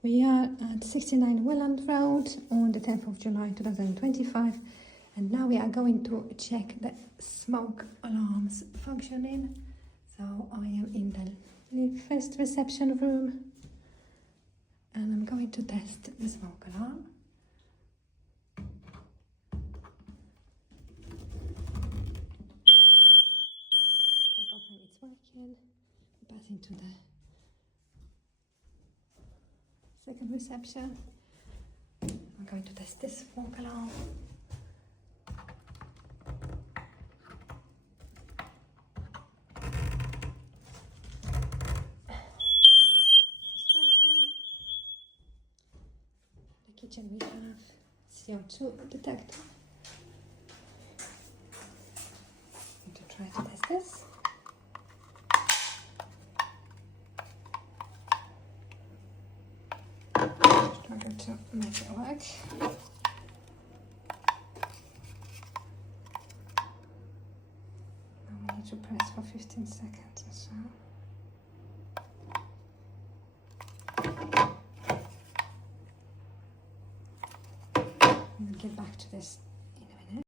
We are at 69 Welland Road on the 10th of July 2025, and now we are going to check the smoke alarms functioning. So I am in the first reception room and I'm going to test the smoke alarm. Confirm it's working. Pass into the second reception. I'm going to test this smoke alarm. It's working. The kitchen we have CO2 detector. I'm going to try to test this. Struggle to make it work. Now we need to press for 15 seconds or so. And then get back to this